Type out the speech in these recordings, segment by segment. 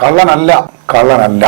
കള്ളനല്ല കള്ളനല്ല.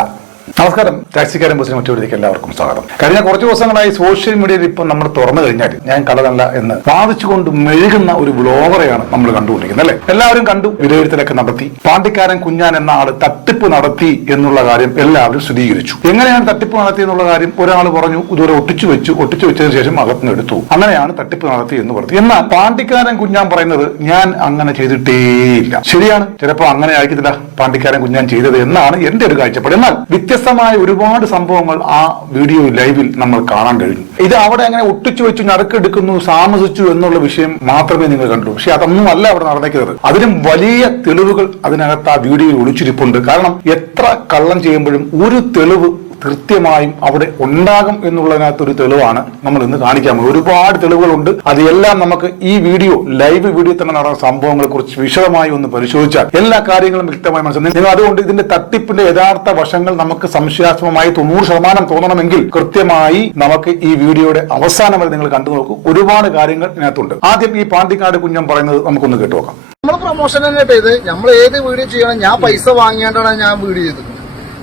നമസ്കാരം. ടാക്സിക്കാരൻ ബസ്സിന് മറ്റൊരുത്തേക്ക് എല്ലാവർക്കും സ്വാഗതം. കഴിഞ്ഞ കുറച്ച് ദിവസങ്ങളായി സോഷ്യൽ മീഡിയയിൽ ഇപ്പം നമ്മൾ തുറന്നു കഴിഞ്ഞാൽ ഞാൻ കള്ളതല്ല എന്ന് വാദിച്ചുകൊണ്ട് മെഴുകുന്ന ഒരു ബ്ലോഗറെയാണ് നമ്മൾ കണ്ടുകൊണ്ടിരിക്കുന്നത് അല്ലെ? എല്ലാവരും കണ്ടു വിലയിരുത്തലൊക്കെ നടത്തി പാണ്ടിക്കാരൻ കുഞ്ഞാൻ എന്ന ആൾ തട്ടിപ്പ് നടത്തി എന്നുള്ള കാര്യം എല്ലാവരും സ്ഥിരീകരിച്ചു. എങ്ങനെയാണ് തട്ടിപ്പ് നടത്തി എന്നുള്ള കാര്യം ഒരാൾ പറഞ്ഞു ഇതുവരെ ഒട്ടിച്ചു വെച്ചു ഒട്ടിച്ചു വെച്ചതിന് ശേഷം അകത്തുനിന്ന് എടുത്തു. അങ്ങനെയാണ് തട്ടിപ്പ് നടത്തി എന്ന് പറഞ്ഞു എന്നാൽ പാണ്ടിക്കാരൻ കുഞ്ഞാൻ പറയുന്നത് ഞാൻ അങ്ങനെ ചെയ്തിട്ടേയില്ല ശരിയാണ്? ചിലപ്പോൾ അങ്ങനെ ആയിരിക്കത്തില്ല പാണ്ടിക്കാരൻ കുഞ്ഞാൻ ചെയ്തത് എന്നാണ് എന്റെ ഒരു കാഴ്ചപ്പാട്. എന്നാൽ വ്യത്യസ്തമായ ഒരുപാട് സംഭവങ്ങൾ ആ വീഡിയോ ലൈവിൽ നമ്മൾ കാണാൻ കഴിഞ്ഞു. ഇത് അവിടെ അങ്ങനെ ഒട്ടിച്ചു വെച്ചു നറുക്കെടുക്കുന്നു താമസിച്ചു എന്നുള്ള വിഷയം മാത്രമേ നിങ്ങൾ കണ്ടു പക്ഷെ അതൊന്നും അല്ല അവിടെ നടന്നിരിക്കുന്നത്. അതിനും വലിയ തെളിവുകൾ അതിനകത്ത് ആ വീഡിയോയിൽ ഒളിച്ചിരിപ്പുണ്ട്. കാരണം എത്ര കള്ളം ചെയ്യുമ്പോഴും ഒരു തെളിവ് കൃത്യമായും അവിടെ ഉണ്ടാകും എന്നുള്ളതിനകത്ത് ഒരു തെളിവാണ് നമ്മൾ ഇന്ന് കാണിക്കാൻ പോകുന്നത്. ഒരുപാട് തെളിവുകളുണ്ട്. അതെല്ലാം നമുക്ക് ഈ വീഡിയോ ലൈവ് വീഡിയോ തന്നെ നടന്ന സംഭവങ്ങളെ കുറിച്ച് വിശദമായി ഒന്ന് പരിശോധിച്ചാൽ എല്ലാ കാര്യങ്ങളും വ്യക്തമായി മനസ്സിലാക്കും നിങ്ങൾ അതുകൊണ്ട് ഇതിന്റെ തട്ടിപ്പിന്റെ യഥാർത്ഥ വശങ്ങൾ നമുക്ക് സംശയാസ്പദമായി തൊണ്ണൂറ് ശതമാനം തോന്നണമെങ്കിൽ കൃത്യമായി നമുക്ക് ഈ വീഡിയോയുടെ അവസാനം വരെ നിങ്ങൾ കണ്ടു നോക്കും. ഒരുപാട് കാര്യങ്ങൾ ഇതിനകത്തുണ്ട്. ആദ്യം ഈ പാണ്ടിക്കാട് കുഞ്ഞം പറയുന്നത് നമുക്കൊന്ന് കേട്ടു നോക്കാം. നമ്മൾ പ്രൊമോഷൻ തന്നെ ചെയ്ത് നമ്മൾ ഏത് വീഡിയോ ചെയ്യണം ഞാൻ പൈസ വാങ്ങിയാണ്ടാണ് ഞാൻ വീഡിയോ ചെയ്തത്.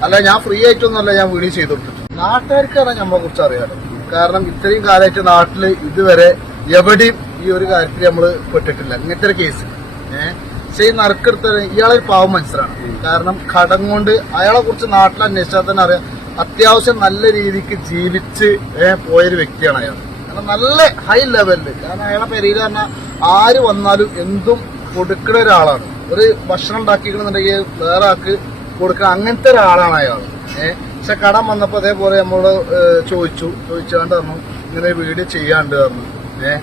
അല്ല ഞാൻ ഫ്രീ ആയിട്ടൊന്നുമല്ല ഞാൻ വീഡിയോ ചെയ്ത് കൊടുത്തിട്ട് നാട്ടുകാർക്കാണ് നമ്മളെ കുറിച്ച് അറിയാറ്. കാരണം ഇത്രയും കാലമായിട്ട് നാട്ടിൽ ഇതുവരെ എവിടെയും ഈ ഒരു കാര്യത്തിൽ നമ്മൾ പെട്ടിട്ടില്ല. ഇങ്ങനത്തെ ഒരു കേസ് ഏഹ് നറുക്കെടുത്ത ഇയാളൊരു പാവം മനുഷ്യരാണ് കാരണം കടം കൊണ്ട് അയാളെ കുറിച്ച് നാട്ടിൽ അന്വേഷിച്ചാൽ തന്നെ അറിയാം. അത്യാവശ്യം നല്ല രീതിക്ക് ജീവിച്ച് പോയൊരു വ്യക്തിയാണ് അയാൾ. കാരണം നല്ല ഹൈ ലെവലിൽ കാരണം അയാളെ പെരയിൽ പറഞ്ഞാൽ ആര് വന്നാലും എന്തും കൊടുക്കുന്ന ഒരാളാണ്. ഒരു ഭക്ഷണം ഉണ്ടാക്കിക്കണമെന്നുണ്ടെങ്കിൽ വേറെ ആൾക്ക് കൊടുക്കുക അങ്ങനത്തെ ഒരാളാണ് അയാൾ. ഏഹ് പക്ഷെ കടം വന്നപ്പോൾ അതേപോലെ നമ്മളോട് ചോദിച്ചു. ചോദിച്ചാണ്ട് പറഞ്ഞു ഇങ്ങനെ വീഡിയോ ചെയ്യാണ്ട് പറഞ്ഞു. ഏഹ്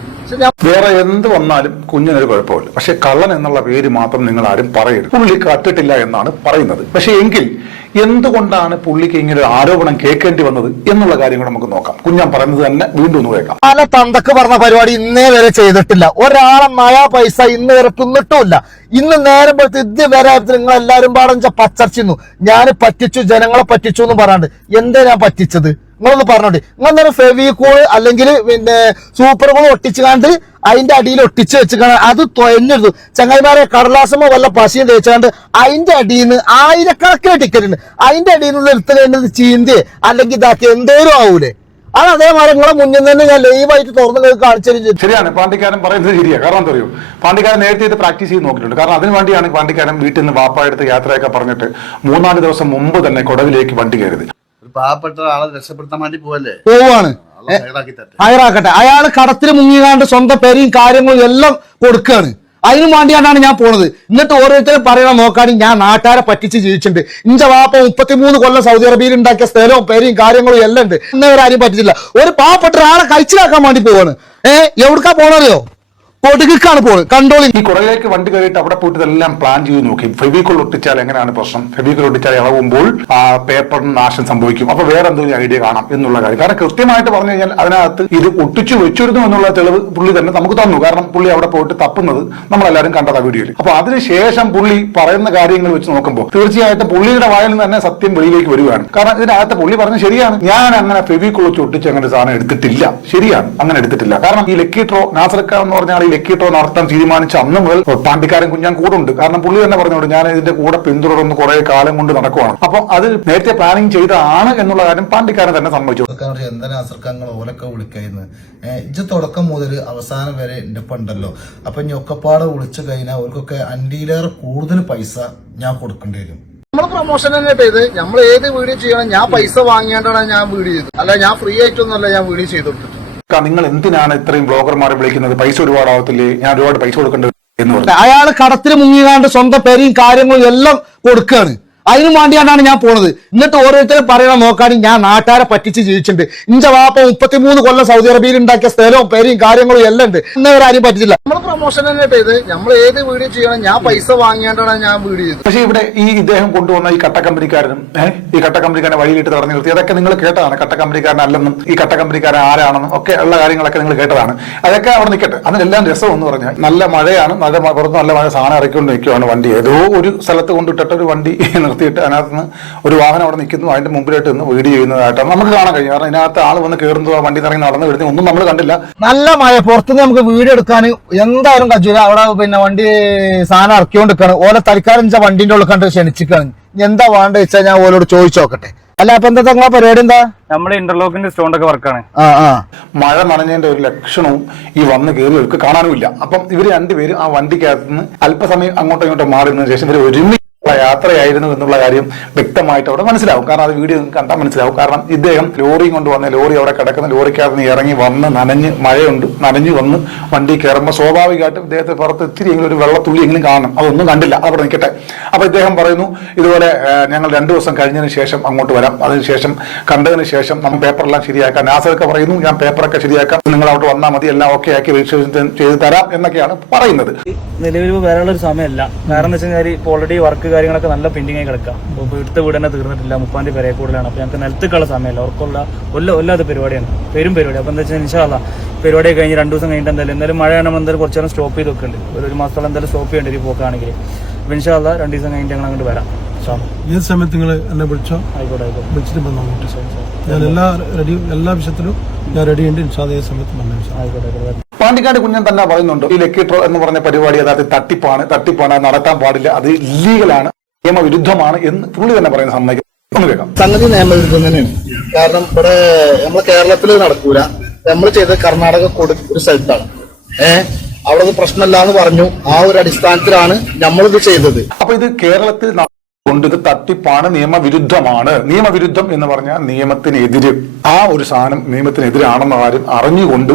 വേറെ എന്ത് വന്നാലും കുഞ്ഞിനൊരു കുഴപ്പമില്ല. പക്ഷെ കള്ളൻ എന്നുള്ള പേര് മാത്രം നിങ്ങൾ ആരും പറയരുത്. പുള്ളി കട്ടിട്ടില്ല എന്നാണ് പറയുന്നത്. പക്ഷെ എങ്കിൽ എന്തുകൊണ്ടാണ് പുള്ളിക്ക് ഇങ്ങനെ ഒരു ആരോപണം കേൾക്കേണ്ടി വന്നത് എന്നുള്ള കാര്യം കൂടെ നമുക്ക് നോക്കാം. കുഞ്ഞാൻ പറയുന്നത് തന്നെ വീണ്ടും ഒന്ന് കേൾക്കാം. പല തന്തക്ക് പറഞ്ഞ പരിപാടി ഇന്നേ വരെ ചെയ്തിട്ടില്ല. ഒരാളെ മഴ പൈസ ഇന്ന് വരെ തിന്നിട്ടുമില്ല. ഇന്ന് നേരം പോലത്തെ ഇത് വരെ നിങ്ങൾ എല്ലാരും വെച്ചാൽ പച്ചർച്ചിന്നു. ഞാൻ പറ്റിച്ചു ജനങ്ങളെ പറ്റിച്ചു എന്ന് പറയാണ്ട്. എന്താ ഞാൻ പറ്റിച്ചത്? നിങ്ങളൊന്ന് പറഞ്ഞോട്ടെ. നിങ്ങൾ ഫെവിക്കോൾ അല്ലെങ്കിൽ പിന്നെ സൂപ്പർ കോൾ ഒട്ടിച്ചുകാണ്ട് അതിന്റെ അടിയിൽ ഒട്ടിച്ച് വെച്ചിക്കാണ് അത് തൊയഞ്ഞെടുത്തു. ചങ്ങായിമാരെ കടലാസമോ വല്ല പശയും തേച്ചാണ്ട് അതിന്റെ അടിയിൽ നിന്ന് ആയിരക്കണക്കിന് ടിക്കറ്റ് ഉണ്ട്. അതിന്റെ അടിയിൽ നിന്ന് എടുത്തു കഴിഞ്ഞത് അല്ലെങ്കിൽ ഇതാക്കി എന്തേലും ആവൂലേ? അത് അതേമാതിരി നിങ്ങളെ മുന്നിൽ തന്നെ ഞാൻ ലൈവായിട്ട് തുറന്നു കാണിച്ചു ശരിയാണ്. പാണ്ടിക്കാരൻ പറയുന്നത് ശരിയാണ് കാരണം എന്താ അറിയോ? പാണ്ടിക്കാരൻ നേരത്തെ ഇത് പ്രാക്ടീസ് ചെയ്ത് നോക്കിയിട്ടുണ്ട്. കാരണം അതിന് വേണ്ടിയാണ് പാണ്ടിക്കാരൻ വീട്ടിൽ നിന്ന് വാപ്പായെടുത്ത് യാത്രയൊക്കെ പറഞ്ഞിട്ട് മൂന്നാൽ ദിവസം മുമ്പ് തന്നെ കൊടവിലേക്ക് വണ്ടി കയറിയത്. ഒരു പാവപ്പെട്ട ആളെ രക്ഷപ്പെടുത്താൻ വേണ്ടി പോവല്ലേ? പോവാണ്. ഹയറാക്കട്ടെ. അയാൾ കടത്തിൽ മുങ്ങിക്കാണ്ട് സ്വന്തം പേരെയും കാര്യങ്ങളും എല്ലാം കൊടുക്കുകയാണ് അതിനു വേണ്ടിയാണ് ഞാൻ പോണത്. എന്നിട്ട് ഓരോരുത്തരും പറയണം നോക്കാണെങ്കിൽ ഞാൻ നാട്ടുകാരെ പറ്റിച്ച് ജീവിച്ചിട്ടുണ്ട്. ഇന്റെ വാപ്പ മുപ്പത്തിമൂന്ന് കൊല്ലം സൗദി അറേബ്യയിൽ ഉണ്ടാക്കിയ സ്ഥലവും പേരെയും കാര്യങ്ങളും എല്ലാം ഉണ്ട്. ഇന്നവരാരും പറ്റിച്ചില്ല ഒരു പാവപ്പെട്ട ഒരാളെ കഴിച്ചിലാക്കാൻ വേണ്ടി പോവാണ്. ഏഹ് എവിടുക്കാ പോണറിയോ കൊടുക്കാണ് പോൾ കണ്ടോളി. ഈ കുറയിലേക്ക് വണ്ടി കയറിയിട്ട് അവിടെ പോയിട്ട് ഇതെല്ലാം പ്ലാൻ ചെയ്ത് നോക്കി. ഫെവിക്കോൾ ഒട്ടിച്ചാൽ എങ്ങനെയാണ് പ്രശ്നം? ഫെവിക്കോൾ ഒട്ടിച്ചാൽ ഇളകുമ്പോൾ ആ പേപ്പറിന് നാശം സംഭവിക്കും. അപ്പൊ വേറെ എന്തെങ്കിലും ഐഡിയ കാണാം എന്നുള്ള കാര്യം. കാരണം കൃത്യമായിട്ട് പറഞ്ഞു കഴിഞ്ഞാൽ അതിനകത്ത് ഇത് ഒട്ടിച്ചു വെച്ചിരുന്നു എന്നുള്ള തെളിവ് പുള്ളി തന്നെ നമുക്ക് തന്നു. കാരണം പുള്ളി അവിടെ പോയിട്ട് തപ്പുന്നത് നമ്മളെല്ലാവരും കണ്ടതാ വീഡിയോയിൽ. അപ്പൊ അതിനുശേഷം പുള്ളി പറയുന്ന കാര്യങ്ങൾ വെച്ച് നോക്കുമ്പോൾ തീർച്ചയായിട്ടും പുള്ളിയുടെ വായിൽ നിന്ന് തന്നെ സത്യം വെളിയിലേക്ക് വരികയാണ് കാരണം ഇതിനകത്ത് പുള്ളി പറഞ്ഞ ശരിയാണ്. ഞാൻ അങ്ങനെ ഫെവിക്കോൾ വെച്ച് ഒട്ടിച്ച് അങ്ങനെ സാധനം എടുത്തിട്ടില്ല. ശരിയാണ്. അങ്ങനെ എടുത്തിട്ടില്ല. കാരണം ഈ ലക്കിട്രോ നാസർക്കാർ എന്ന് പറഞ്ഞാൽ ഈ ലക്കിട്രോ നടത്താൻ തീരുമാനിച്ച അന്ന് മുതൽ പാണ്ടിക്കാരൻ കുഞ്ഞാൻ കൂടെ ഉണ്ട് കാരണം പുള്ളി തന്നെ പറഞ്ഞോട് ഞാൻ ഇതിന്റെ കൂടെ പിന്തുടർന്ന് കുറെ കാലം കൊണ്ട് നടക്കുവാണ്. അപ്പൊ അത് നേരത്തെ പ്ലാനിങ് ചെയ്തതാണ് എന്നുള്ള കാര്യം പാണ്ടിക്കാരൻ തന്നെ സമ്മതിച്ചു. എന്തിനാ അസർക്കങ്ങൾ ഓലൊക്കെ വിളിക്കുന്നു ഇജ് തുടക്കം മുതൽ അവസാനം വരെ എന്റെ പണ്ടല്ലോ ഉണ്ടല്ലോ. അപ്പൊ ഇനി ഒക്കെപ്പാടെ വിളിച്ചു കഴിഞ്ഞാൽ അവർക്കൊക്കെ അന്റിയിലേറെ കൂടുതൽ പൈസ ഞാൻ കൊടുക്കേണ്ടി വരും. നമ്മൾ പ്രൊമോഷൻ തന്നെ ചെയ്ത് നമ്മൾ ഏത് വീഡിയോ ചെയ്യണം ഞാൻ പൈസ വാങ്ങിയാണ്ടാണ് ഞാൻ വീഡിയോ ചെയ്തത്. അല്ല ഞാൻ ഫ്രീ ആയിട്ടൊന്നുമല്ല ഞാൻ വീഡിയോ ചെയ്ത് കൊടുത്തിട്ട് കാരണം നിങ്ങൾ എന്തിനാണ് ഇത്രയും ബ്ലോഗർമാരെ വിളിക്കുന്നത്? പൈസ ഒരുപാട് ആവത്തില്ലേ ഞാൻ ഒരുപാട് പൈസ കൊടുക്കേണ്ടത് എന്ന് പറഞ്ഞു. അയാൾ കടത്തിൽ മുങ്ങിയാണ്ട് സ്വന്തം പേരെയും കാര്യങ്ങളും എല്ലാം കൊടുക്കുകയാണ് അതിനു വേണ്ടിയാണ്ടാണ് ഞാൻ പോണത്. എന്നിട്ട് ഓരോരുത്തരും പറയണം നോക്കാനും ഞാൻ നാട്ടുകാരെ പറ്റിച്ച് ജീവിച്ചിട്ടുണ്ട് ഇന്റെ വാപ്പ മുപ്പത്തിമൂന്ന് കൊല്ലം സൗദി അറേബ്യയിൽ ഉണ്ടാക്കിയ സ്ഥലവും പേരും കാര്യങ്ങളും എല്ലാം ഉണ്ട്. ഇന്നവരെ ആരും പറ്റിച്ചില്ല. നമ്മൾ പ്രൊമോഷൻ തന്നെ ചെയ്ത് നമ്മൾ ഏത് വീഡിയോ ചെയ്യണം ഞാൻ പൈസ വാങ്ങിയാണ്ടാണ് ഞാൻ വീഡിയോ ചെയ്തത്. പക്ഷേ ഇവിടെ ഈ ഇദ്ദേഹം കൊണ്ടുവന്ന ഈ കട്ട കമ്പനിക്കാരനും ഈ കട്ട കമ്പനിക്കാരനെ വഴിയിലിട്ട് തടഞ്ഞു നിർത്തി. അതൊക്കെ നിങ്ങൾ കേട്ടതാണ്. കട്ട കമ്പനിക്കാരനല്ലെന്നും ഈ കട്ട കമ്പനിക്കാരൻ ആരാണെന്നും ഒക്കെ ഉള്ള കാര്യങ്ങളൊക്കെ നിങ്ങൾ കേട്ടതാണ്. അതൊക്കെ അവിടെ നിൽക്കട്ടെ അതിനെല്ലാം രസം എന്ന് പറഞ്ഞാൽ നല്ല മഴയാണ്. നല്ല പുറത്ത് നല്ല മഴ സാധനം ഇറക്കിക്കൊണ്ട് നിൽക്കുകയാണ് വണ്ടി. ഏതോ ഒരു സ്ഥലത്ത് കൊണ്ടിട്ടിട്ട് ഒരു വണ്ടി നിർത്തിയിട്ട് അതിനകത്ത് നിന്ന് ഒരു വാഹനം അവിടെ നിൽക്കുന്നു. അതിന്റെ മുമ്പിലായിട്ട് നിന്ന് വീഡിയോ ചെയ്യുന്നതായിട്ടാണ് നമുക്ക് കാണാൻ കഴിയും കാരണം ഇതിനകത്ത് ആൾ വന്ന് ആ വണ്ടി ഇറങ്ങി നടന്നു വരുന്നത് ഒന്നും നമ്മൾ കണ്ടില്ല. നല്ല മഴ. പുറത്തുനിന്ന് നമുക്ക് വീഡിയോ എടുക്കാൻ എന്തായാലും കജൂല അവിടെ പിന്നെ വണ്ടി സാധനം ഇറക്കിക്കൊണ്ടിരിക്കണം ഓരോ തൽക്കാലം വെച്ചാൽ വണ്ടിന്റെ ഉള്ളിൽ കണ്ട് ക്ഷണിച്ചിക്കാണ് ഇനി എന്താ വേണ്ടത് വെച്ചാൽ ഞാൻ ഓലോട് ചോദിച്ചു നോക്കട്ടെ. അല്ല അപ്പൊ എന്താ നിങ്ങളെ പരിപാടി എന്താ? നമ്മുടെ ഇന്റർലോക്കിന്റെ സ്റ്റോണ്ടൊക്കെ വർക്കാണ്. ആ ആ. മഴ നനഞ്ഞതിന്റെ ഒരു ലക്ഷണവും ഈ വന്ന് കയറിയവർക്ക് കാണാനുമില്ല. അപ്പം ഇവർ രണ്ടുപേരും ആ വണ്ടിക്കകത്ത് നിന്ന് അല്പസമയം അങ്ങോട്ടും ഇങ്ങോട്ടും മാറിയതിനു ശേഷം ഇവർ ഒരുമിച്ച് യാത്രയായിരുന്നു എന്നുള്ള കാര്യം വ്യക്തമായിട്ട് അവിടെ മനസ്സിലാവും. കാരണം അത് വീഡിയോ കണ്ടാൽ മനസ്സിലാവും. കാരണം ഇദ്ദേഹം ലോറിയും കൊണ്ട് വന്ന ലോറി അവിടെ കിടക്കുന്ന ലോറിക്കകത്ത് നിന്ന് ഇറങ്ങി വന്ന് നനഞ്ഞ് മഴയുണ്ട് നനഞ്ഞു വന്ന് വണ്ടി കയറുമ്പോൾ സ്വാഭാവികമായിട്ടും ഇദ്ദേഹത്തെ പുറത്ത് ഇത്തിരിയെങ്കിലും ഒരു വെള്ളത്തുള്ളി എങ്കിലും കാണണം. അതൊന്നും കണ്ടില്ല. അവിടെ നിൽക്കട്ടെ. അപ്പോൾ ഇദ്ദേഹം പറയുന്നു ഇതുപോലെ ഞങ്ങൾ രണ്ട് ദിവസം കഴിഞ്ഞതിന് ശേഷം അങ്ങോട്ട് വരാം. അതിനുശേഷം കണ്ടതിന് ശേഷം നമ്മൾ പേപ്പറെല്ലാം ശരിയാക്കാം. നാസറൊക്കെ പറയുന്നു ഞാൻ പേപ്പറൊക്കെ ശരിയാക്കാം. നിങ്ങൾ അവിടെ വന്നാൽ മതി എല്ലാം ഓക്കെ ആക്കി രജിസ്ട്രേഷൻ ചെയ്ത് തരാം എന്നൊക്കെയാണ് പറയുന്നത്. നിലവിൽ വരാനുള്ള ഒരു സമയമല്ല. കാരണം എന്ന് വെച്ച് കഴിഞ്ഞാൽ ഇപ്പോൾ ഓൾറെഡി വർക്ക് കാര്യങ്ങളൊക്കെ നല്ല പെൻഡിങ് ആയി കിടക്കാം. ഇപ്പോൾ ഇവിടുത്തെ വീട് തന്നെ തീർന്നിട്ടില്ല. മുപ്പാന്റെ പേരെ കൂടുതലാണ് അപ്പോൾ ഞങ്ങൾക്ക് നിലത്തേക്കുള്ള സമയമല്ല. അവർക്കുള്ള ഒല്ല ഒല്ലാത്ത പരിപാടിയാണ്. പെരും പരിപാടി. അപ്പോൾ എന്താ വെച്ചാൽ ഇൻഷാല്ല പരിപാടി കഴിഞ്ഞ് രണ്ട് ദിവസം കഴിഞ്ഞിട്ട് എന്തായാലും എന്തായാലും മഴയാണ് നമ്മൾ എന്തായാലും കുറച്ച് നേരം സ്റ്റോപ്പ് ചെയ്ത് വെക്കുന്നുണ്ട് ഒരു ഒരു മാസത്തോളം എന്തായാലും സ്റ്റോപ്പ് ചെയ്യേണ്ടി ഒരു പോക്കാണെങ്കിൽ അപ്പോൾ ഇൻഷാല്ല രണ്ട് ദിവസം കഴിഞ്ഞിട്ട് ഞങ്ങൾ അങ്ങോട്ട് വരാം ഈ ഏത് സമയത്ത് നിങ്ങൾ എന്നെ വിളിച്ചോ? ആയിക്കോട്ടെ ആയിക്കോട്ടെ. വിളിച്ചിട്ട് അങ്ങോട്ട് ഞാൻ എല്ലാ റെഡി എല്ലാ വിഷയത്തിലും ഞാൻ റെഡി ഉണ്ട്. ഇൻഷാദ് ഏത് സമയത്ത് ആയിക്കോട്ടെ പാണ്ടിക്കാട് കുഞ്ഞൻ തന്നെ പറയുന്നുണ്ട് ഈ ലക്കിട്രോ എന്ന് പറഞ്ഞ പരിപാടി യഥാർത്ഥത്തിൽ തട്ടിപ്പാണ് തട്ടിപ്പാണ് നടത്താൻ പാടില്ല അത് ഇല്ലീഗലാണ് നിയമവിരുദ്ധമാണ് എന്ന് പുള്ളി തന്നെ പറയുന്ന സമ്മതിക്കും. സംഗതി നിയമവിരുദ്ധം തന്നെയാണ് കാരണം ഇവിടെ നമ്മളെ കേരളത്തിൽ നടക്കൂല. നമ്മൾ ചെയ്തത് കർണാടക കൊടു ഒരു സ്ഥലത്താണ്. ഏഹ് അവിടെ പ്രശ്നമല്ല എന്ന് പറഞ്ഞു. ആ ഒരു അടിസ്ഥാനത്തിലാണ് നമ്മളിത് ചെയ്തത്. അപ്പൊ ഇത് കേരളത്തിൽ കൊണ്ട് ഇത് തട്ടിപ്പാണ് നിയമവിരുദ്ധമാണ്. നിയമവിരുദ്ധം എന്ന് പറഞ്ഞാൽ നിയമത്തിനെതിരെ ആ ഒരു സാധനം നിയമത്തിനെതിരാണെന്ന കാര്യം അറിഞ്ഞുകൊണ്ട്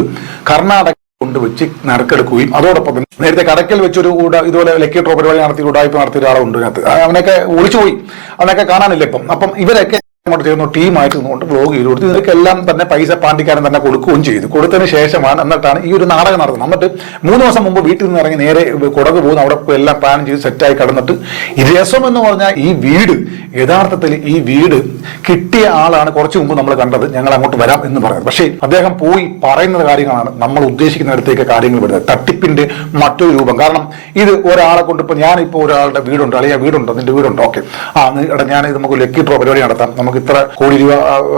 കർണാടക കൊണ്ടുവച്ച് നറുക്കെടുക്കുകയും അതോടൊപ്പം നേരത്തെ കടക്കൽ വെച്ചൊരു കൂട ഇതുപോലെ ലക്കിട്രോ പരിപാടി നടത്തി ഉടായ്പ നടത്തിയ ഒരാളുണ്ട് അതിനകത്ത് അവനൊക്കെ ഒളിച്ചുപോയി. അവനൊക്കെ കാണാനില്ല ഇപ്പം. അപ്പം ഇവരൊക്കെ അങ്ങോട്ട് ചെയ്യുന്ന ടീമായിട്ട് നിന്നുകൊണ്ട് ബ്ലോഗ് ചെയ്ത് കൊടുത്ത്. ഇവർക്കെല്ലാം തന്നെ പൈസ പാണ്ടിക്കാരൻ തന്നെ കൊടുക്കുകയും ചെയ്തു. കൊടുത്തതിന് ശേഷമാണ് എന്നിട്ടാണ് ഈ ഒരു നാടകം നടത്തുന്നത് എന്നിട്ട് മൂന്ന് ദിവസം മുമ്പ് വീട്ടിൽ നിന്ന് ഇറങ്ങി നേരെ കുടക് പോകുന്ന. അവിടെ എല്ലാം പ്ലാൻ ചെയ്ത് സെറ്റായി കടന്നിട്ട് രസം എന്ന് പറഞ്ഞാൽ ഈ വീട് യഥാർത്ഥത്തിൽ ഈ വീട് കിട്ടിയ ആളാണ് കുറച്ച് മുമ്പ് നമ്മൾ കണ്ടത്. ഞങ്ങൾ അങ്ങോട്ട് വരാം എന്ന് പറയുന്നത് പക്ഷേ അദ്ദേഹം പോയി പറയുന്ന കാര്യങ്ങളാണ് നമ്മൾ ഉദ്ദേശിക്കുന്ന ഉദ്ദേശിക്കുന്നിടത്തേക്ക് കാര്യങ്ങൾ വരുന്നത്. തട്ടിപ്പിന്റെ മറ്റൊരു രൂപം. കാരണം ഇത് ഒരാളെ കൊണ്ട് ഇപ്പൊ ഞാനിപ്പോ ഒരാളുടെ വീടുണ്ട് അല്ലെങ്കിൽ വീടുണ്ടോ നിന്റെ വീടുണ്ടോ? ഓക്കെ. ആ ഞാൻ നമുക്ക് ലക്കി ഡ്രോ പരിപാടി നടത്താം. നമുക്ക് ഇത്ര കോടി രൂപ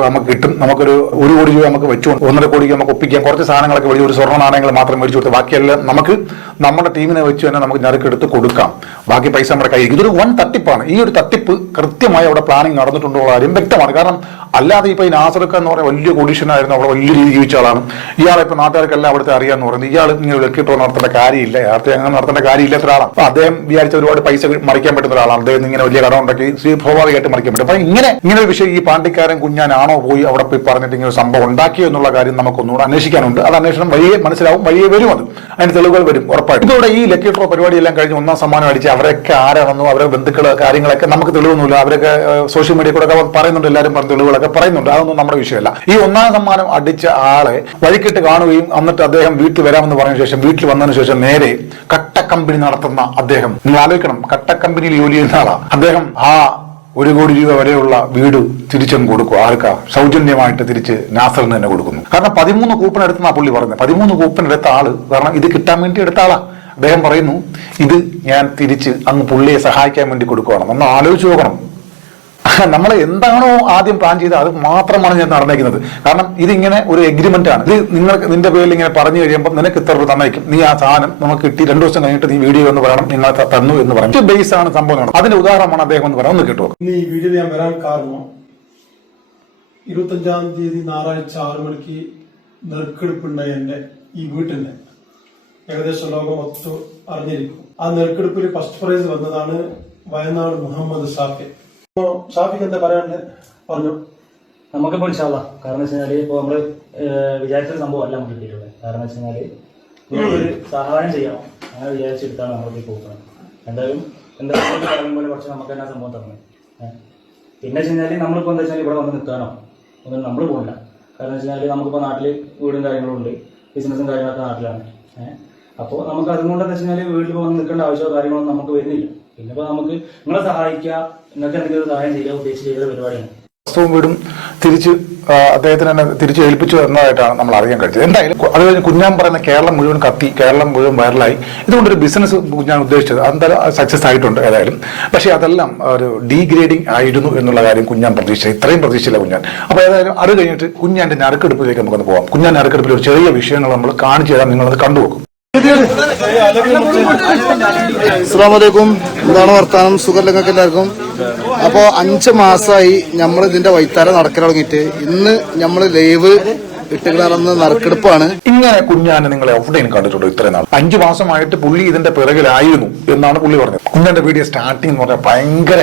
നമുക്ക് കിട്ടും. നമുക്കൊരു ഒരു കോടി രൂപ നമുക്ക് വെച്ചു ഒന്നര കോടിക്ക് നമുക്ക് ഒപ്പിക്കാം. കുറച്ച് സാധനങ്ങളൊക്കെ വലിയ ഒരു സ്വർണ നാണയങ്ങൾ മാത്രം മേടിച്ചു കൊടുത്ത് ബാക്കിയെല്ലാം നമുക്ക് നമ്മുടെ ടീമിനെ വെച്ച് തന്നെ നമുക്ക് എടുത്ത് കൊടുക്കാം. ബാക്കി പൈസ നമ്മുടെ കയ്യിൽ. ഇതൊരു വൺ തട്ടിപ്പാണ്. ഈ ഒരു തട്ടിപ്പ് കൃത്യമായി അവിടെ പ്ലാനിങ് നടന്നിട്ടുണ്ടോ കാര്യം വ്യക്തമാണ്. കാരണം അല്ലാതെ ഇപ്പൊ ഈ നാസർക്ക എന്ന് പറയുന്ന വലിയ കൊഡീഷനായിരുന്നു അവിടെ വലിയ രീതി ജീവിച്ച ആളാണ്. ഇയാളെ ഇപ്പൊ നാട്ടുകാർക്കെല്ലാം അവിടുത്തെ അറിയാന്ന് പറയുന്നത്. ഇയാൾ ഇങ്ങനെ ലക്കിട്ടോ നടത്തേണ്ട കാര്യമില്ല. യാത്ര അങ്ങനെ നടത്തേണ്ട കാര്യമില്ലാത്ത ഒരാളാണ്. അപ്പൊ അദ്ദേഹം വിചാരിച്ച ഒരുപാട് പൈസ മറിക്കാൻ പറ്റുന്ന ഒരാളാണ്. അദ്ദേഹം ഇങ്ങനെ വലിയ കടം ഉണ്ടാക്കി സ്വാഭാവികമായിട്ട് മറിക്കാൻ പറ്റും. അപ്പൊ ഇങ്ങനെ ഇങ്ങനെ ഒരു വിഷയം ഈ പാണ്ടിക്കാരൻ കുഞ്ഞാനാണോ പോയി അവിടെ പോയി പറഞ്ഞിട്ട് ഇങ്ങനെ സംഭവം ഉണ്ടാക്കിയോ എന്നുള്ള കാര്യം നമുക്കൊന്നുകൂടെ അന്വേഷിക്കാനുണ്ട്. അത് അന്വേഷണം വഴിയെ മനസ്സിലാവും വഴിയെ വരും അത്. അതിന് തെളിവുകൾ വരും ഉറപ്പായിട്ടും. ഇതോടെ ഈ ലക്കി ഡ്രോ പരിപാടി എല്ലാം കഴിഞ്ഞ് ഒന്നാം സമ്മാനം അടിച്ച് അവരൊക്കെ ആരാണെന്നോ അവരെ ബന്ധുക്കൾ കാര്യങ്ങളൊക്കെ നമുക്ക് തെളിവൊന്നുമില്ല. അവരൊക്കെ സോഷ്യൽ മീഡിയ കൂടെ പറയുന്നുണ്ട് എല്ലാവരും പറഞ്ഞ തെളിവുകളൊക്കെ പറയുന്നുണ്ട്. അതൊന്നും നമ്മുടെ വിഷയമല്ല. ഈ ഒന്നാം സമ്മാനം അടിച്ച ആളെ വഴിക്കിട്ട് കാണുകയും എന്നിട്ട് അദ്ദേഹം വീട്ടിൽ വരാമെന്ന് പറഞ്ഞ ശേഷം വീട്ടിൽ വന്നതിന് ശേഷം നേരെ കട്ട കമ്പനി നടത്തുന്ന അദ്ദേഹം. നിങ്ങൾ ആലോചിക്കണം കട്ട കമ്പനിയിൽ ജോലി ചെയ്യുന്ന ആളാണ് അദ്ദേഹം ആ ഒരു കോടി രൂപ വരെയുള്ള വീട് തിരിച്ചങ്ങ് കൊടുക്കും. ആർക്കാ? സൗജന്യമായിട്ട് തിരിച്ച് നാസറിന് തന്നെ കൊടുക്കുന്നു. കാരണം പതിമൂന്ന് കൂപ്പൺ എടുത്തെന്നാ പുള്ളി പറഞ്ഞത് പതിമൂന്ന് കൂപ്പൺ എടുത്ത ആൾ കാരണം ഇത് കിട്ടാൻ വേണ്ടി എടുത്ത ആളാ. അദ്ദേഹം പറയുന്നു ഇത് ഞാൻ തിരിച്ച് അങ്ങ് പുള്ളിയെ സഹായിക്കാൻ വേണ്ടി കൊടുക്കുകയാണ് നമ്മൾ ആലോചിച്ച് നോക്കണം. നമ്മൾ എന്താണോ ആദ്യം പ്ലാൻ ചെയ്തത് അത് മാത്രമാണ് ഞാൻ നടന്നേക്കുന്നത്. കാരണം ഇതിങ്ങനെ ഒരു എഗ്രിമെന്റ് ആണ്. ഇത് നിങ്ങൾക്ക് നിന്റെ പേരിൽ ഇങ്ങനെ പറഞ്ഞു കഴിയുമ്പോൾ നിനക്ക് ഇത്ര രൂപ തന്നേക്കും. നീ ആ സാധനം നമുക്ക് കിട്ടി രണ്ടു ദിവസം കഴിഞ്ഞിട്ട് നീ വീഡിയോ എന്ന് പറയണം നിങ്ങൾ തന്നു എന്ന് പറയും ബേസ് ആണ് സംഭവം നടന്നത്. അതിന്റെ ഉദാഹരണമാണ് അദ്ദേഹം എന്ന് പറയാം. ഒന്ന് കേട്ടോ ഇന്ന് ഈ വീഡിയോ ഞാൻ വരാൻ കാരണം ഇരുപത്തഞ്ചാം തീയതി ഞായറാഴ്ച ആറു മണിക്ക് നെറുക്കെടുപ്പുണ്ടായി എന്റെ ഈ വീട്ടിന്റെ ഏകദേശം ലോകം മൊത്തം അറിഞ്ഞിരിക്കും. ആ നെറുക്കെടുപ്പിൽ ഫസ്റ്റ് പ്രൈസ് വന്നതാണ് വയനാട് മുഹമ്മദ് ഷാഫി ഷാഫിക്ക് എന്താ പറയാനുണ്ട് പറഞ്ഞു. നമുക്കിപ്പോൾ ഇൻഷാല്ല കാരണം വെച്ച് കഴിഞ്ഞാൽ ഇപ്പോൾ നമ്മൾ വിചാരിച്ച അല്ല നമുക്ക് കിട്ടിയിട്ടുള്ളത്. കാരണം വെച്ച് കഴിഞ്ഞാൽ ഒരു സഹായം ചെയ്യണം. അങ്ങനെ വിചാരിച്ചെടുത്താണ് നമ്മൾക്ക് പോകുന്നത് എന്തായാലും എന്തായാലും പറയുമ്പോൾ പോലെ കുറച്ച് നമുക്ക് തന്നെ സംഭവം തന്നു. പിന്നെ വെച്ച് കഴിഞ്ഞാൽ നമ്മളിപ്പോൾ എന്താ വെച്ചാൽ ഇവിടെ വന്ന് നിൽക്കാനോ ഒന്നും നമ്മൾ പോകില്ല കാരണം വെച്ച് കഴിഞ്ഞാൽ നമുക്കിപ്പോൾ നാട്ടിൽ വീടും കാര്യങ്ങളും ഉണ്ട്. ബിസിനസ്സും കാര്യങ്ങളൊക്കെ നാട്ടിലാണ്. അപ്പോൾ നമുക്ക് അതുകൊണ്ട് എന്താ വെച്ച് കഴിഞ്ഞാൽ വീട്ടിൽ വന്ന് നിൽക്കേണ്ട ആവശ്യമോ കാര്യങ്ങളൊന്നും നമുക്ക് വരുന്നില്ല. പിന്നെ ഇപ്പോൾ നമുക്ക് നിങ്ങളെ സഹായിക്കുക. നിങ്ങൾക്ക് എന്തെങ്കിലും സഹായം ചെയ്യുക ഉദ്ദേശിച്ച് ചെയ്ത പരിപാടിയാണ് വസ്തുവും വീടും തിരിച്ച് അദ്ദേഹത്തിന് തന്നെ തിരിച്ചു ഏൽപ്പിച്ചു എന്നതായിട്ടാണ് നമ്മൾ അറിയാൻ കഴിച്ചത്. എന്തായാലും അത് കഴിഞ്ഞ് കുഞ്ഞാൻ പറയുന്ന കേരളം മുഴുവൻ കത്തി കേരളം മുഴുവൻ വൈറലായി. ഇതുകൊണ്ടൊരു ബിസിനസ് ഞാൻ ഉദ്ദേശിച്ചത്. അതെന്തായാലും സക്സസ് ആയിട്ടുണ്ട് ഏതായാലും. പക്ഷേ അതെല്ലാം ഒരു ഡീഗ്രേഡിംഗ് ആയിരുന്നു എന്നുള്ള കാര്യം കുഞ്ഞാൻ പ്രതീക്ഷിച്ച ഇത്രയും പ്രതീക്ഷിച്ചില്ല കുഞ്ഞാൻ. അപ്പോൾ ഏതായാലും അത് കഴിഞ്ഞിട്ട് കുഞ്ഞാന്റെ നറുക്കെടുപ്പിലേക്ക് നമുക്കൊന്ന് പോകാം കുഞ്ഞാൻ നറുക്കെടുപ്പിൽ ഒരു ചെറിയ വിഷയങ്ങൾ നമ്മൾ കാണിച്ചു തരാം. നിങ്ങളത് കണ്ടുപോകും അസ്സാമലൈക്കും എന്താണ് വർത്താനം. സുഖല്ലങ്ങൾക്ക് എല്ലാവർക്കും? അപ്പോൾ അഞ്ച് മാസമായി നമ്മൾ ഇതിന്റെ വൈത്താര നടക്കാൻ തുടങ്ങിയിട്ട് ഇന്ന് നമ്മൾ ലൈവ് നറുക്കെടുപ്പാണ്. ഇങ്ങനെ കുഞ്ഞാനെ നിങ്ങളെ എവിടെയും കണ്ടിട്ടുണ്ടോ ഇത്രയും നാൾ അഞ്ചു മാസമായിട്ട് പുള്ളി ഇതിന്റെ പിറകിലായിരുന്നു എന്നാണ് പുള്ളി പറഞ്ഞത്. കുഞ്ഞാന്റെ വീഡിയോ സ്റ്റാർട്ടിംഗ് എന്ന് പറഞ്ഞാൽ ഭയങ്കര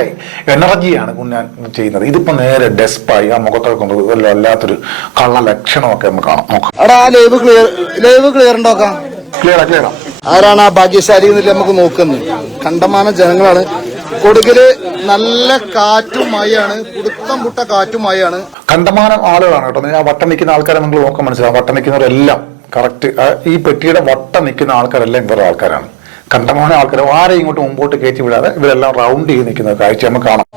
എനർജിയാണ് കുഞ്ഞാൻ ചെയ്യുന്നത്. ഇതിപ്പോ നേരെ ഡെസ്പായി ആ മുഖത്തൊക്കെ കൊണ്ട് വല്ല വല്ലാത്തൊരു കള്ള ലക്ഷണമൊക്കെ നമുക്ക് കാണാം. നോക്കാം. ലൈവ് ക്ലിയർ ലൈവ് ക്ലിയർ ഉണ്ടോക്കാം ക്ലിയറാ ക്ലിയറാ ആരാണ് ആ ഭാഗ്യശാലി എന്നില്ല നമുക്ക് നോക്കുന്നത് കണ്ടമാനം ജനങ്ങളാണ്. കൊടുക്കൽ നല്ല കാറ്റും മഴയാണ് കുടുത്തം മുട്ട കാറ്റും മഴയാണ് കണ്ടമാനം ആളുകളാണ് കേട്ടോ. ആ വട്ടം നിൽക്കുന്ന ആൾക്കാരെ നിങ്ങൾ നോക്കാൻ മനസ്സിലാവും. വട്ടം നിൽക്കുന്നവരെല്ലാം കറക്റ്റ് ഈ പെട്ടിയുടെ വട്ടം നിൽക്കുന്ന ആൾക്കാരെല്ലാം ഇവരുടെ ആൾക്കാരാണ്. കണ്ടമാനം ആൾക്കാർ ആരെയും ഇങ്ങോട്ട് മുമ്പോട്ട് കയറ്റി വിടാതെ ഇവരെല്ലാം റൗണ്ട് ചെയ്ത് നിൽക്കുന്ന കാഴ്ച നമുക്ക് കാണാം.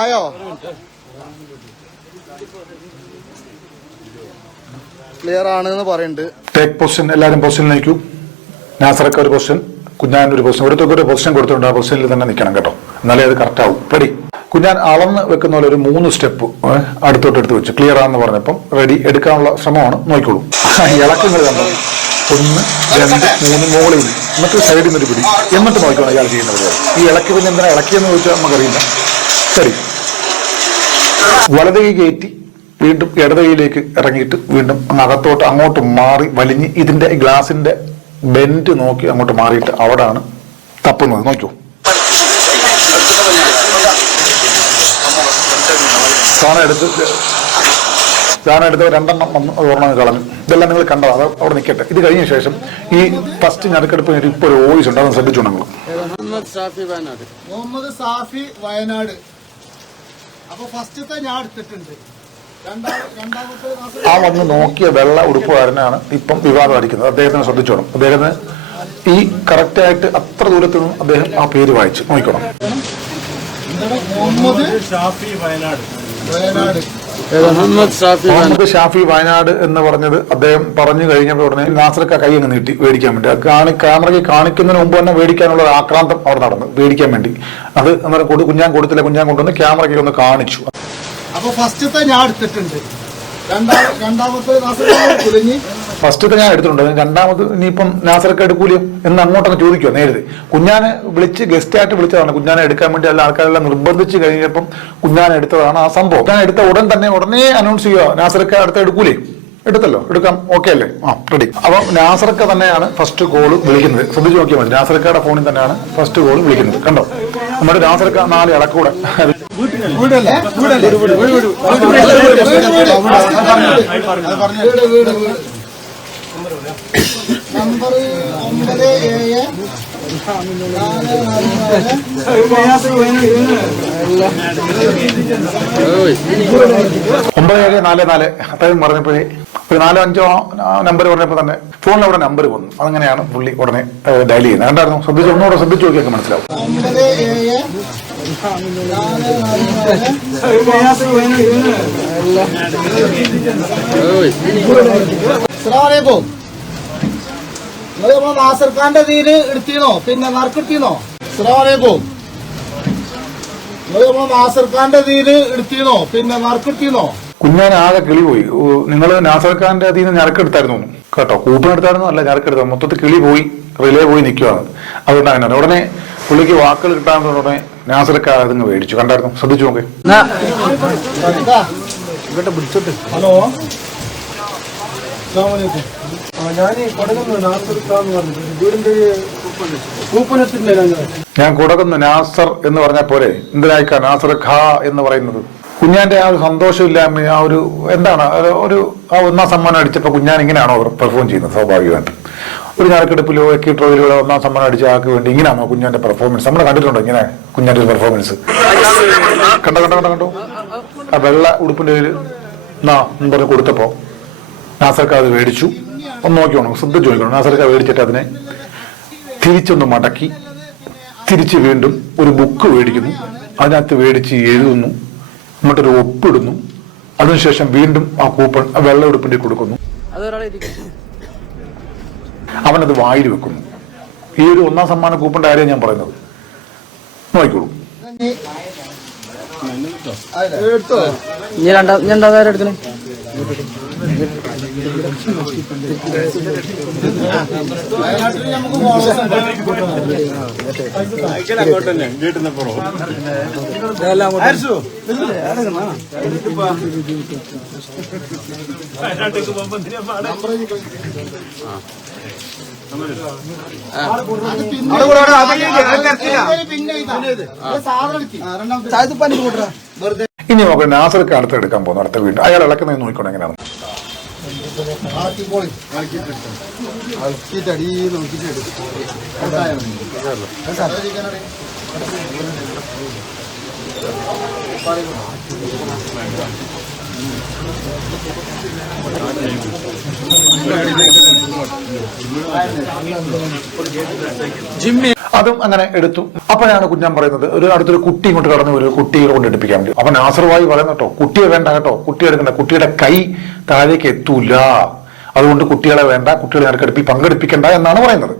ആയോ? ക്ലിയർ ആണ് എന്ന് പറയുന്നുണ്ട്. ടേക്ക് പൊസിഷൻ എല്ലാവരും പൊസിഷനിൽ നിൽക്കൂ. നാസറൊക്കെ ഒരു പൊസിഷൻ കുഞ്ഞാൻ ഒരു പൊസിഷൻ ഓരോരുത്തർക്ക് ഒരു പൊസിഷൻ കൊടുത്തിട്ടുണ്ട്. ആ പൊസിഷനിൽ തന്നെ നിൽക്കണം കേട്ടോ. എന്നാലേ അത് കറക്റ്റ് ആവും. റെഡി കുഞ്ഞാൻ അളന്ന് വെക്കുന്ന പോലെ ഒരു മൂന്ന് സ്റ്റെപ്പ് അടുത്തോട്ട് എടുത്ത് വെച്ചു. ക്ലിയർ ആണെന്ന് പറഞ്ഞപ്പം റെഡി എടുക്കാനുള്ള ശ്രമമാണ്. നോക്കിക്കോളൂ. ഇളക്കുങ്ങൾ കണ്ടോ? ഒന്ന് രണ്ട് മൂന്ന് മുകളിൽ നിന്ന്. എന്നിട്ട് സൈഡിൽ നിന്ന് ഒരു പിടി. എന്നിട്ട് നോക്കണം ഇയാൾ ചെയ്യുന്ന ഈ ഇളക്കി പിന്നെ എന്തിനാ ഇളക്കിയെന്ന് ചോദിച്ചാൽ നമുക്കറിയില്ല. ശരി വലത് കയറ്റി വീണ്ടും ഇടതയിലേക്ക് ഇറങ്ങിയിട്ട് വീണ്ടും അങ്ങ് അകത്തോട്ട് അങ്ങോട്ട് മാറി വലിഞ്ഞ് ഇതിന്റെ ഗ്ലാസിന്റെ ബെൻഡ് നോക്കി അങ്ങോട്ട് മാറിയിട്ട് അവിടാണ് തപ്പുന്നത്. നോക്കൂ. സാധനം എടുത്ത് സാധനം എടുത്ത് രണ്ടെണ്ണം വന്ന് അത് ഒരെണ്ണം കളഞ്ഞു. ഇതെല്ലാം നിങ്ങൾ കണ്ടോ അത് അവിടെ നിൽക്കട്ടെ ഇത് കഴിഞ്ഞ ശേഷം ഈ ഫസ്റ്റ് ഞെടുക്കെടുപ്പ് കഴിഞ്ഞിട്ട് ഇപ്പോൾ ഒരു വോയിസ് ഉണ്ട്. അത് ശ്രദ്ധിച്ചു നിങ്ങൾ? മുഹമ്മദ് സാഫി വയനാട്. അപ്പൊ ഫസ്റ്റത്തെ ഞാൻ എടുത്തിട്ടുണ്ട്. ആ വന്ന് നോക്കിയ വെള്ള ഉടുപ്പുകാരനാണ് ഇപ്പം വിവാദം അടിക്കുന്നത്. അദ്ദേഹത്തിനെ ശ്രദ്ധിച്ചോണം. അദ്ദേഹത്തിന് ഈ കറക്റ്റ് ആയിട്ട് അത്ര ദൂരത്തു നിന്നും അദ്ദേഹം ആ പേര് വായിച്ചു. നോക്കണം മുഹമ്മദ് ഷാഫി വയനാട്. എന്ന് പറഞ്ഞത് അദ്ദേഹം പറഞ്ഞു കഴിഞ്ഞപ്പോൾ ഉടനെ നാസർക്ക് കൈ അങ്ങ് നീട്ടി മേടിക്കാൻ വേണ്ടി. കാണി ക്യാമറയ്ക്ക് കാണിക്കുന്നതിന് മുമ്പ് തന്നെ മേടിക്കാനുള്ള ഒരു ആക്രാന്തം അവിടെ നടന്നു. മേടിക്കാൻ വേണ്ടി. അത് അന്നേരം കൊടു കുഞ്ഞാൻ കൊടുത്തില്ല. കുഞ്ഞാൻ കൊണ്ടുവന്ന് ക്യാമറയ്ക്ക് ഒന്ന് കാണിച്ചു. അപ്പൊ ഫസ്റ്റത്തെ ഞാൻ എടുത്തിട്ടുണ്ട്. രണ്ടാമത്തെ ഞാൻ എടുത്തിട്ടുണ്ട്. രണ്ടാമത് ഇനിയിപ്പം നാസർക്ക് എടുക്കൂലോ എന്ന് അങ്ങോട്ടൊന്ന് ചോദിക്കുമോ നേരത്തെ. കുഞ്ഞാനെ വിളിച്ച് ഗസ്റ്റ് ആയിട്ട് വിളിച്ചതാണ്. കുഞ്ഞാനെ എടുക്കാൻ വേണ്ടി അല്ല ആൾക്കാരെല്ലാം നിർബന്ധിച്ച് കഴിഞ്ഞപ്പം കുഞ്ഞാനെ എടുത്തതാണ് ആ സംഭവം. ഞാൻ എടുത്ത ഉടൻ തന്നെ ഉടനെ അനൗൺസ് ചെയ്യുക നാസർക്ക് അടുത്ത എടുക്കൂലേ? എടുത്തല്ലോ. എടുക്കാം. ഓക്കെ അല്ലേ? ആ റെഡി അപ്പം നാസർക്ക് തന്നെയാണ് ഫസ്റ്റ് കോൾ വിളിക്കുന്നത്. ശ്രദ്ധിച്ച് നോക്കിയാൽ മതി. നാസർക്കയുടെ ഫോണിൽ തന്നെയാണ് ഫസ്റ്റ് കോൾ വിളിക്കുന്നത്. കണ്ടോ? നമ്മുടെ നാസർക്ക നാല് ഇളക്കൂടെ വീടല്ലേ? വീടല്ലേ? വീട് വീട് വീട് വീട് വീട് വീട് നമ്പർ ഒമ്പത് ഏഴ് നാല് നാല് ഒമ്പത് ഏഴ് നാല് നാല്. അത്രയും പറഞ്ഞപ്പോഴേ ഒരു നാലോ അഞ്ചോ നമ്പർ പറഞ്ഞപ്പോൾ തന്നെ ഫോണിൽ അവിടെ നമ്പർ വന്നു. അതങ്ങനെയാണ് പുള്ളി ഉടനെ ഡയൽ ചെയ്യുന്നത്. കണ്ടായിരുന്നു? ശ്രദ്ധിച്ചു? ഒന്നുകൂടെ ശ്രദ്ധിച്ചു നോക്കിയൊക്കെ മനസ്സിലാവും. ഒമ്പത് ഏഴ് നാല് നാല് അസ്സലാമലൈക്കും. നിങ്ങൾ നമ്മളെ നാസർ ഖാന്റെ തീര് എടുത്തീനോ പിന്നെ നറുക്കെടുത്തീനോ അസ്സലാമലൈക്കും. നിങ്ങൾ നമ്മളെ നാസർ ഖാന്റെ തീര് എടുത്തീനോ പിന്നെ നറുക്കെടുത്തീനോ കുഞ്ഞാൻ ആകെ കിളി പോയി. നിങ്ങൾ നാസർ ഖാന്റെ അതിൽ നിന്ന് ഞരക്കെടുത്തായിരുന്നു കേട്ടോ കൂപ്പൺ എടുത്തായിരുന്നു അല്ല ഞരക്കെടുത്ത മൊത്തത്തിൽ കിളി പോയി റിലേ പോയി നിൽക്കുവാണ് അതുകൊണ്ട് അങ്ങനെ ഉടനെ പുള്ളിക്ക് വാക്കുകൾ കിട്ടാൻ ഉടനെ നാസർക്ക് അതിങ്ങ് മേടിച്ചു. കണ്ടായിരുന്നു? ശ്രദ്ധിച്ചു നോക്കേ. ഹലോ? ഞാൻ കൊടകുന്ന കുടകുന്ന നാസർ എന്ന് പറഞ്ഞാൽ പോരെ? എന്തിനായിക്കാ നാസർ ഖാ എന്ന് പറയുന്നത്? കുഞ്ഞാന്റെ ആ ഒരു സന്തോഷമില്ലായ്മ ആ ഒരു എന്താണ് ഒരു- ആ ഒന്നാം സമ്മാനം അടിച്ചപ്പോൾ കുഞ്ഞാൻ ഇങ്ങനെയാണോ പെർഫോം ചെയ്യുന്നത് സ്വാഭാവികമായിട്ട്? ഒരു ഞാറക്കെടുപ്പിലോ എക്കിട്രോയിലോ ഒന്നാം സമ്മാനം അടിച്ച ആൾക്ക് വേണ്ടി ഇങ്ങനെയാണോ കുഞ്ഞാന്റെ പെർഫോമൻസ് നമ്മൾ കണ്ടിട്ടുണ്ടോ ഇങ്ങനെ കുഞ്ഞാന്റെ ഒരു പെർഫോമൻസ് കണ്ടോ കണ്ടോ കണ്ടോ കണ്ടോ? ആ വെള്ള ഉടുപ്പിന്റെ ഒരു എന്ന് പറഞ്ഞ് കൊടുത്തപ്പോ നാസർക്ക് അത് മേടിച്ചു. ഒന്ന് നോക്കിയോണം ശ്രദ്ധ ചോദിക്കണം. നാസർക്ക് മേടിച്ചിട്ട് അതിനെ തിരിച്ചൊന്ന് മടക്കി തിരിച്ച് വീണ്ടും ഒരു ബുക്ക് മേടിക്കുന്നു. അതിനകത്ത് മേടിച്ച് എഴുതുന്നു. എന്നിട്ടൊരു ഒപ്പിടുന്നു അതിനുശേഷം വീണ്ടും ആ കൂപ്പൺ ആ വെള്ള ഉടുപ്പിന്റെ കൊടുക്കുന്നു. അവനത് വായിൽ വെക്കുന്നു. ഈ ഒരു ഒന്നാം സമ്മാന കൂപ്പന്റെ കാര്യം ഞാൻ പറയുന്നത്. നോക്കിക്കോളൂ. ഞാൻ രണ്ടാം ഞാൻ രണ്ടാം നേരം എടുക്കണേ? ഇനി നമുക്ക് നാസർക്ക് അടുത്ത് എടുക്കാൻ പോകുന്നു. അടുത്ത വീട്. അയാൾ ഇളക്കുന്നത് നോക്കിക്കൊണ്ട് എങ്ങനെയാണ് അതും അങ്ങനെ എടുത്തു. അപ്പോഴാണ് കുഞ്ഞാൻ പറയുന്നത് ഒരു അടുത്തൊരു കുട്ടി ഇങ്ങോട്ട് കടന്നു ഒരു കുട്ടിയെ കൊണ്ട് എടുപ്പിക്കാൻ വേണ്ടി. അപ്പൊ നാസർവായി പറയുന്നു കേട്ടോ കുട്ടിയെ വേണ്ട കേട്ടോ കുട്ടിയെടുക്കണ്ട കുട്ടിയുടെ കൈ താഴേക്ക് എത്തൂല. അതുകൊണ്ട് കുട്ടികളെ വേണ്ട കുട്ടികളെ നറുക്കെടുപ്പിൽ പങ്കെടുപ്പിക്കണ്ട എന്നാണ് പറയുന്നത്.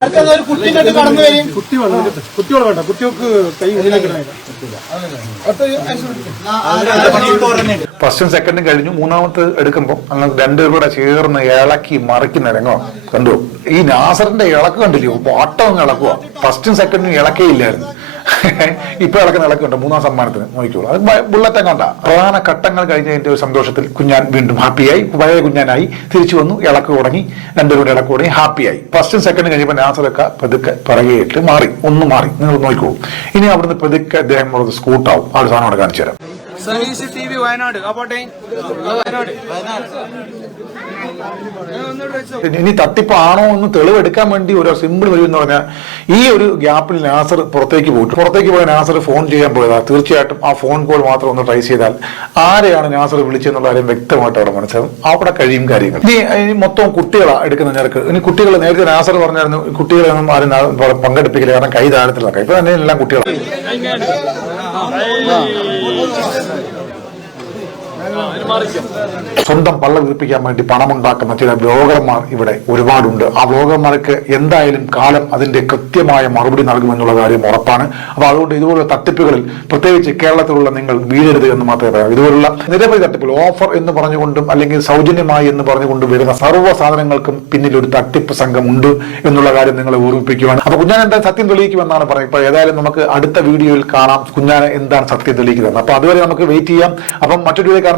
ഫസ്റ്റും സെക്കൻഡും കഴിഞ്ഞു. മൂന്നാമത്തെ എടുക്കുമ്പോൾ അങ്ങ് രണ്ടുപേരും കൂടെ ചേർന്ന് ഇളക്കി മറിക്കുന്ന രംഗോ കണ്ടു. ഈ നാസറിന്റെ ഇളക്ക് കണ്ടില്ലയോ ഓട്ടം ഇളക്കുവാ. ഇളക്കുക ഫസ്റ്റും സെക്കൻഡും ഇളക്കേ ഇല്ലായിരുന്നു. ഇപ്പൊ ഇളക്കുന്ന ഇളക്കുണ്ട് മൂന്നാം സമ്മാനത്തിന് നോക്കിക്കോളൂ അത് ബുള്ളറ്റ് കണ്ട പ്രധാന ഘട്ടങ്ങൾ കഴിഞ്ഞതിന്റെ ഒരു സന്തോഷത്തിൽ കുഞ്ഞാൻ വീണ്ടും ഹാപ്പിയായി. പഴയ കുഞ്ഞാനായി. തിരിച്ചു വന്നു. ഇളക്ക് തുടങ്ങി. രണ്ടുപേരുടെ ഇളക്ക് തുടങ്ങി. ഹാപ്പിയായി. ഫസ്റ്റും സെക്കൻഡും കഴിഞ്ഞപ്പോൾ നാസറൊക്കെ പതുക്കെ പിറകെയിട്ട് മാറി. ഒന്ന് മാറി. നിങ്ങൾ നോക്കിക്കോളൂ. ഇനി അവിടുന്ന് പതുക്കെ അദ്ദേഹം സ്കൂട്ടാവും ആ ഒരു സാധനം അവിടെ കാണിച്ചു തരാം. Service T V Wayanad. ആ പോട്ടെ വയനാട്. ഇനി തട്ടിപ്പാണോ എന്ന് തെളിവെടുക്കാൻ വേണ്ടി ഒരു സിമ്പിൾ വഴി എന്ന് പറഞ്ഞാൽ ഈ ഒരു ഗ്യാപ്പിൽ നാസർ പുറത്തേക്ക് പോയിട്ട് പുറത്തേക്ക് പോയ നാസർ ഫോൺ ചെയ്യാൻ പോയതാ. തീർച്ചയായിട്ടും ആ ഫോൺ കോൾ മാത്രം ഒന്ന് ട്രൈ ചെയ്താൽ ആരെയാണ് നാസർ വിളിച്ചെന്നുള്ള കാര്യം വ്യക്തമായിട്ട് അവിടെ മനസ്സിലാവും. അവിടെ കഴിയും കാര്യങ്ങൾ. ഇനി ഇനി മൊത്തം കുട്ടികളാണ് എടുക്കുന്ന നിരക്ക്. ഇനി കുട്ടികൾ നേരത്തെ നാസർ പറഞ്ഞായിരുന്നു കുട്ടികളെ ഒന്നും ആരും പങ്കെടുപ്പിക്കില്ല. കാരണം കൈ താരത്തിലൊക്കെ ഇപ്പൊ തന്നെ എല്ലാം കുട്ടികളാണ് Спасибо. സ്വന്തം പള്ള വീർപ്പിക്കാൻ വേണ്ടി പണമുണ്ടാക്കുന്ന ചില ബ്ലോഗർമാർ ഇവിടെ ഒരുപാടുണ്ട്. ആ ബ്ലോഗർമാർക്ക് എന്തായാലും കാലം അതിന്റെ കൃത്യമായ മറുപടി നൽകുമെന്നുള്ള കാര്യം ഉറപ്പാണ്. അപ്പൊ അതുകൊണ്ട് ഇതുപോലുള്ള തട്ടിപ്പുകളിൽ പ്രത്യേകിച്ച് കേരളത്തിലുള്ള നിങ്ങൾ വീഴരുത് എന്ന് മാത്രമേ പറയാം. ഇതുപോലുള്ള നിരവധി തട്ടിപ്പുകൾ ഓഫർ എന്ന് പറഞ്ഞുകൊണ്ടും അല്ലെങ്കിൽ സൗജന്യമായി എന്ന് പറഞ്ഞുകൊണ്ടും വരുന്ന സർവ സാധനങ്ങൾക്കും പിന്നിൽ ഒരു തട്ടിപ്പ് സംഘം ഉണ്ട് എന്നുള്ള കാര്യം നിങ്ങളെ ഓർമ്മിപ്പിക്കുവാണ്. അപ്പൊ കുഞ്ഞാൻ എന്താ സത്യം തെളിയിക്കുമെന്നാണ് പറയുന്നത് ഇപ്പൊ ഏതായാലും നമുക്ക് അടുത്ത വീഡിയോയിൽ കാണാം കുഞ്ഞാനെ എന്താണ് സത്യം തെളിയിക്കുന്നത്. അപ്പൊ അതുവരെ നമുക്ക് വെയിറ്റ് ചെയ്യാം. അപ്പം മറ്റൊരു കാണുന്ന